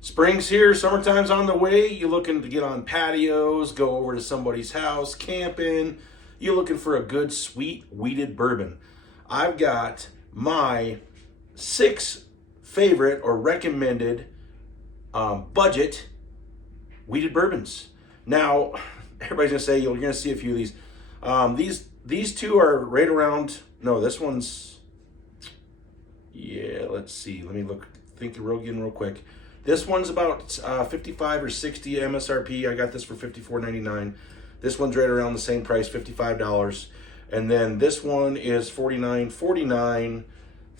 Spring's here, summertime's on the way. You looking to get on patios, go over to somebody's house, camping. You looking for a good, sweet, wheated bourbon. I've got my 6 favorite or recommended budget wheated bourbons. Now, everybody's gonna say you're gonna see a few of these. These two are right around. No, this one's. Yeah, let's see. Let me think real quick. This one's about 55 or 60 MSRP. I got this for $54.99. This one's right around the same price, $55. And then this one is $49, $49,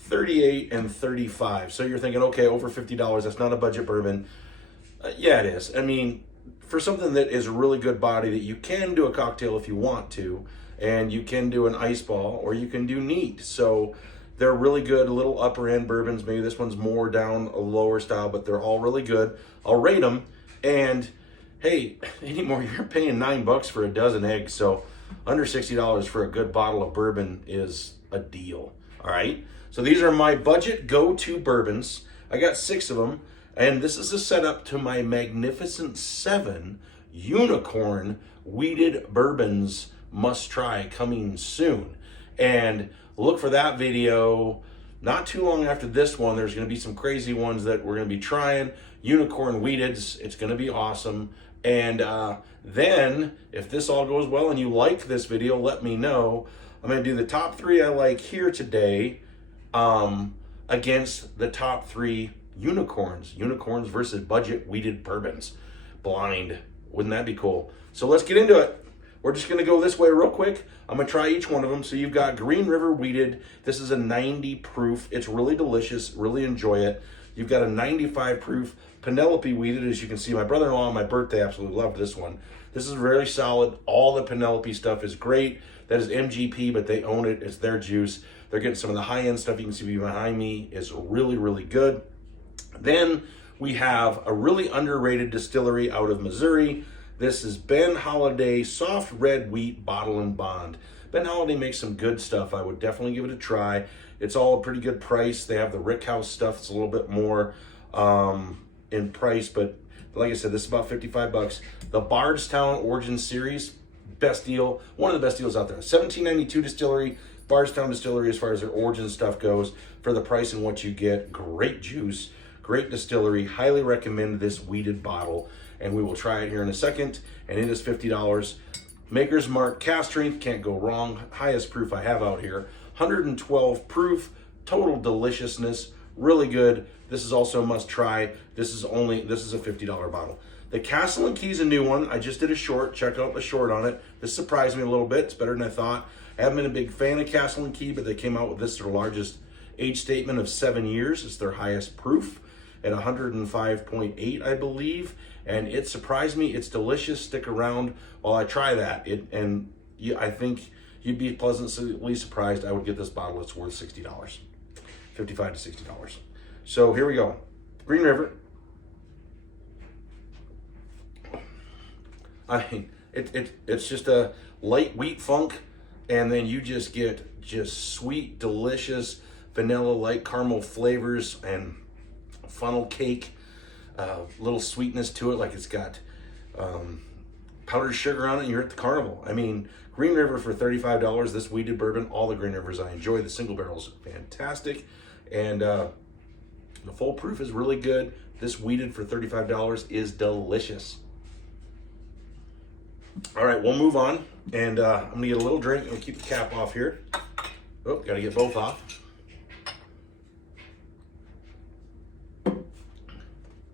$38, and $35. So you're thinking, okay, over $50, that's not a budget bourbon. Yeah, it is. I mean, for something that is a really good body that you can do a cocktail if you want to, and you can do an ice ball, or you can do neat. So they're really good, little upper end bourbons. Maybe this one's more down a lower style, but they're all really good. I'll rate them. And hey, anymore, you're paying $9 for a dozen eggs. So under $60 for a good bottle of bourbon is a deal. All right. So these are my budget go-to bourbons. I got 6 of them. And this is a setup to my Magnificent 7 unicorn wheated bourbons must try coming soon. And look for that video not too long after this one. There's going to be some crazy ones that we're going to be trying. Unicorn wheateds. It's going to be awesome. And then if this all goes well and you like this video, let me know. I'm going to do the top 3 I like here today against the top 3 unicorns versus budget wheated bourbons. Blind. Wouldn't that be cool? So let's get into it. We're just going to go this way real quick. I'm going to try each one of them. So you've got Green River Wheated. This is a 90 proof. It's really delicious. Really enjoy it. You've got a 95 proof Penelope Wheated. As you can see, my brother-in-law on my birthday absolutely loved this one. This is very solid. All the Penelope stuff is great. That is MGP, but they own it. It's their juice. They're getting some of the high-end stuff you can see behind me. It's really good. Then we have a really underrated distillery out of Missouri. This is Ben Holiday Soft Red Wheat Bottle and Bond. Ben Holiday makes some good stuff. I would definitely give it a try. It's all a pretty good price. They have the Rickhouse stuff. It's a little bit more in price, but like I said, this is about $55. The Bardstown Origin Series, best deal. One of the best deals out there. 1792 distillery, Bardstown Distillery as far as their origin stuff goes. For the price and what you get, great juice. Great distillery. Highly recommend this wheated bottle. And we will try it here in a second. And it is $50. Maker's Mark cask strength. Can't go wrong. Highest proof I have out here. 112 proof. Total deliciousness. Really good. This is also a must try. This is a $50 bottle. The Castle and Key is a new one. I just did a short. Check out the short on it. This surprised me a little bit. It's better than I thought. I haven't been a big fan of Castle and Key, but they came out with this, their largest age statement of 7 years. It's their highest proof at 105.8, I believe, and it surprised me. It's delicious. Stick around while I try that. I think you'd be pleasantly surprised. I would get this bottle. It's worth $60, $55 to $60. So here we go. Green River. It's just a light wheat funk, and then you just get just sweet, delicious vanilla, light caramel flavors and funnel cake, little sweetness to it, like it's got powdered sugar on it, and you're at the carnival. I mean, Green River for $35, this wheated bourbon, all the Green Rivers I enjoy. The single barrel's fantastic, and the full proof is really good. This wheated for $35 is delicious. All right, we'll move on, and I'm gonna get a little drink. I'm gonna keep the cap off here. Oh, gotta get both off.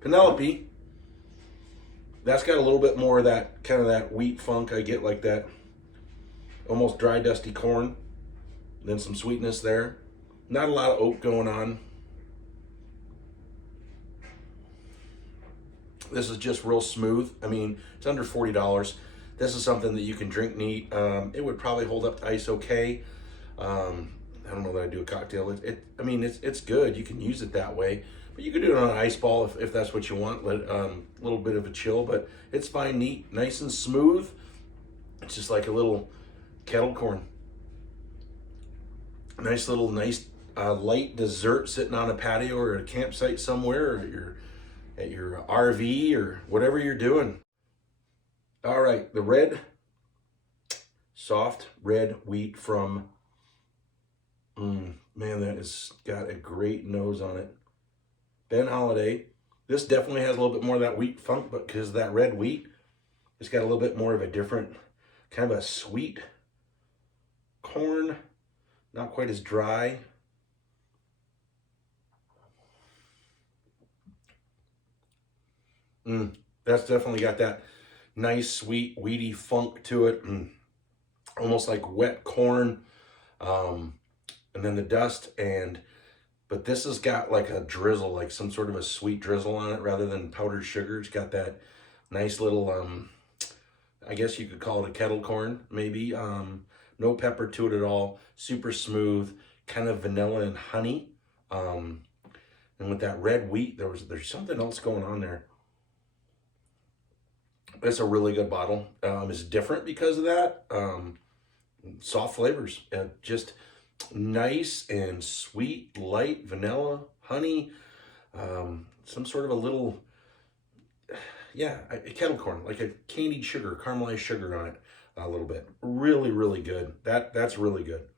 Penelope, that's got a little bit more of that kind of that wheat funk. I get like that almost dry, dusty corn. Then some sweetness there. Not a lot of oak going on. This is just real smooth. I mean, it's under $40. This is something that you can drink neat. It would probably hold up to ice okay. I don't know that I do a cocktail. It's good. You can use it that way. But you could do it on an ice ball if that's what you want. Let a little bit of a chill, but it's fine, neat, nice and smooth. It's just like a little kettle corn. Nice little light dessert sitting on a patio or at a campsite somewhere, or you're at your RV or whatever you're doing. All right, the red, soft red wheat from, man, that has got a great nose on it. Ben Holiday. This definitely has a little bit more of that wheat funk, but because that red wheat, it's got a little bit more of a different, kind of a sweet corn, not quite as dry. That's definitely got that nice, sweet, weedy funk to it. Almost like wet corn. And then the dust, but this has got like a drizzle, like some sort of a sweet drizzle on it rather than powdered sugar. It's got that nice little, I guess you could call it a kettle corn, maybe. No pepper to it at all. Super smooth, kind of vanilla and honey. And with that red wheat, there's something else going on there. It's a really good bottle. It's different because of that. Soft flavors, just nice and sweet, light vanilla, honey, some sort of a little, a kettle corn, like a candied sugar, caramelized sugar on it a little bit. Really, really good. That's really good.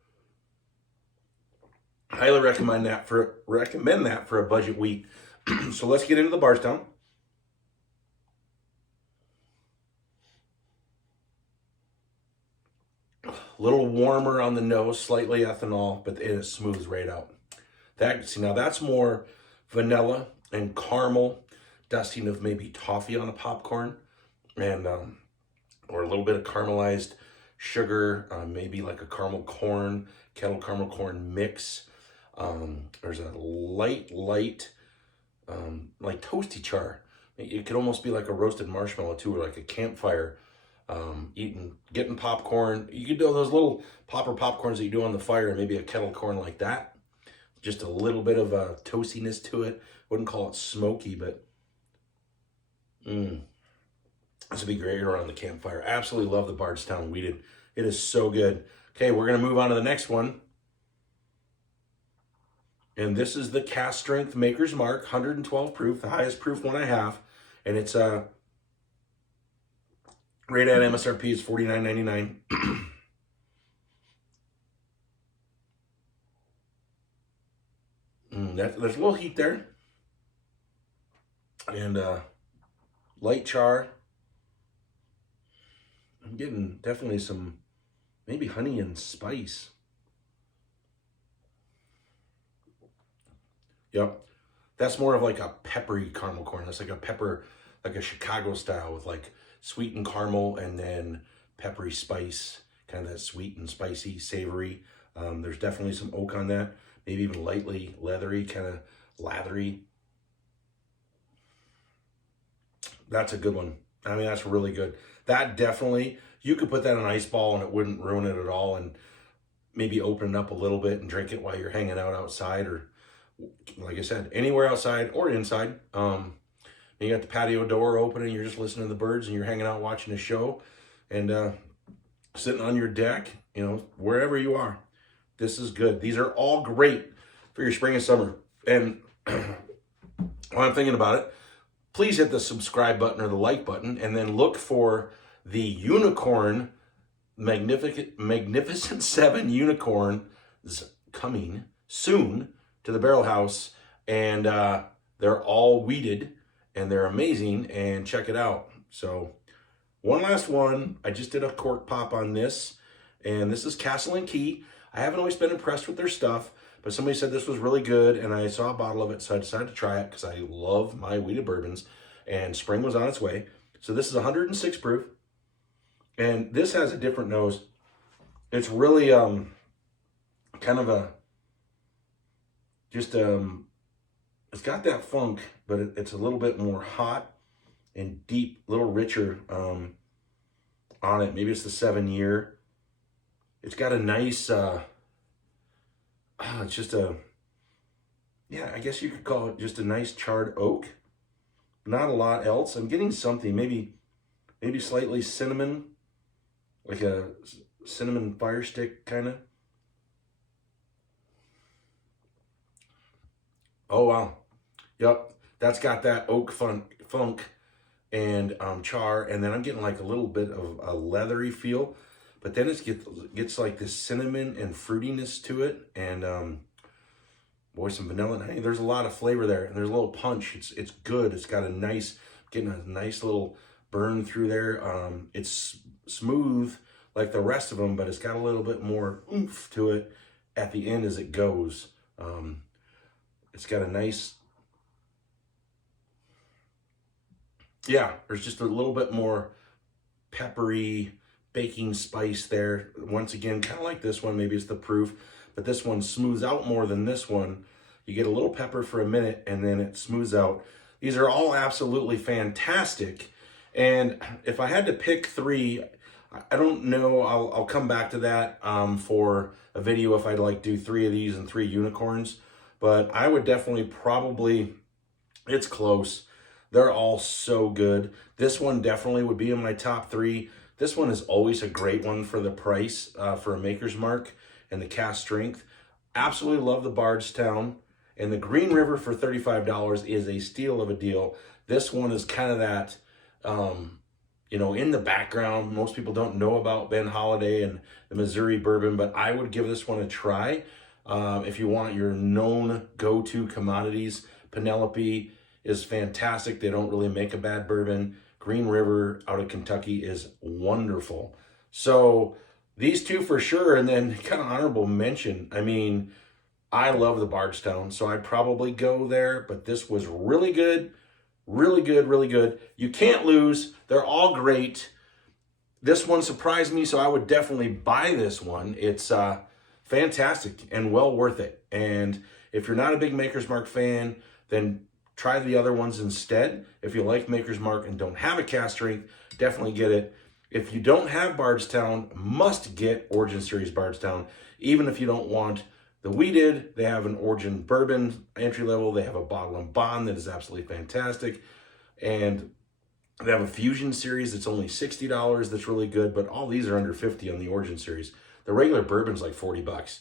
Highly recommend that for a budget wheat. So let's get into the Bardstown. A little warmer on the nose, slightly ethanol, but it smooths right out. Now that's more vanilla and caramel, dusting of maybe toffee on a popcorn, and or a little bit of caramelized sugar, maybe like a kettle caramel corn mix. There's a light, like toasty char. It could almost be like a roasted marshmallow too, or like a campfire. Getting popcorn. You could do those little popper popcorns that you do on the fire, and maybe a kettle corn like that. Just a little bit of a toastiness to it. Wouldn't call it smoky, but this would be great around the campfire. Absolutely love the Bardstown Wheated. It is so good. Okay, we're gonna move on to the next one. And this is the Cast Strength Maker's Mark, 112 proof, the highest proof one I have. And it's right at MSRP is $49.99. There's a little heat there. And light char. I'm getting definitely some, maybe honey and spice. Yep. That's more of like a peppery caramel corn. That's like a pepper, like a Chicago style with like sweetened caramel and then peppery spice, kind of that sweet and spicy, savory. There's definitely some oak on that, maybe even lightly leathery, kind of lathery. That's a good one. I mean, that's really good. That definitely, you could put that in an ice ball and it wouldn't ruin it at all, and maybe open it up a little bit and drink it while you're hanging out outside, or like I said, anywhere outside or inside. You got the patio door open and you're just listening to the birds and you're hanging out watching a show, and sitting on your deck, wherever you are. This is good. These are all great for your spring and summer. And while I'm thinking about it, please hit the subscribe button or the like button, and then look for the unicorn, Magnificent 7 unicorn is coming soon to the barrel house, and they're all weeded and they're amazing, and check it out. So one last one. I just did a cork pop on this, and this is Castle and Key. I haven't always been impressed with their stuff, but somebody said this was really good, and I saw a bottle of it, so I decided to try it because I love my wheated bourbons, and spring was on its way. So this is 106 proof, and this has a different nose. It's really kind of a, just it's got that funk, but it's a little bit more hot and deep, a little richer on it. Maybe it's the 7-year. It's got a nice, it's just a, I guess you could call it just a nice charred oak. Not a lot else. I'm getting something, maybe slightly cinnamon, like a cinnamon fire stick kind of. Oh, wow. Yep. That's got that oak funk and char, and then I'm getting like a little bit of a leathery feel, but then it gets like this cinnamon and fruitiness to it, and boy, some vanilla and honey. There's a lot of flavor there, and there's a little punch. It's good. It's got getting a nice little burn through there. It's smooth like the rest of them, but it's got a little bit more oomph to it at the end as it goes. It's got a nice, yeah, there's just a little bit more peppery baking spice there. Once again, kind of like this one, maybe it's the proof, but this one smooths out more than this one. You get a little pepper for a minute and then it smooths out. These are all absolutely fantastic. And if I had to pick three, I don't know, I'll come back to that for a video if I'd like do 3 of these and 3 unicorns. But I would definitely probably, it's close. They're all so good. This one definitely would be in my top 3. This one is always a great one for the price, for a Maker's Mark and the cast strength. Absolutely love the Bardstown. And the Green River for $35 is a steal of a deal. This one is kind of that, you know, in the background. Most people don't know about Ben Holiday and the Missouri bourbon, but I would give this one a try. If you want your known go-to commodities, Penelope is fantastic. They don't really make a bad bourbon. Green River out of Kentucky is wonderful. So these two for sure. And then kind of honorable mention, I mean, I love the Bardstown, so I'd probably go there, but this was really good, really good, really good. You can't lose. They're all great. This one surprised me, so I would definitely buy this one. It's fantastic and well worth it. And if you're not a big Maker's Mark fan, then try the other ones instead. If you like Maker's Mark and don't have a cast strength, definitely get it. If you don't have Bardstown, must get Origin Series Bardstown. Even if you don't want the wheated, they have an Origin bourbon entry level. They have a bottle and bond that is absolutely fantastic. And they have a Fusion Series that's only $60. That's really good, but all these are under $50 on the Origin Series. The regular bourbon's like $40.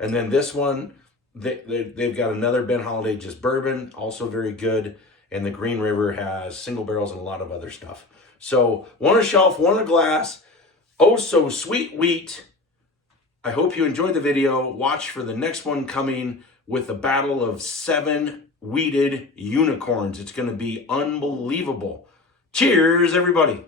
And then this one, they've got another Ben Holiday just bourbon, also very good. And the Green River has single barrels and a lot of other stuff. So one on a shelf, one on a glass. Oh, so sweet wheat. I hope you enjoyed the video. Watch for the next one coming with the battle of 7 wheated unicorns. It's going to be unbelievable. Cheers, everybody.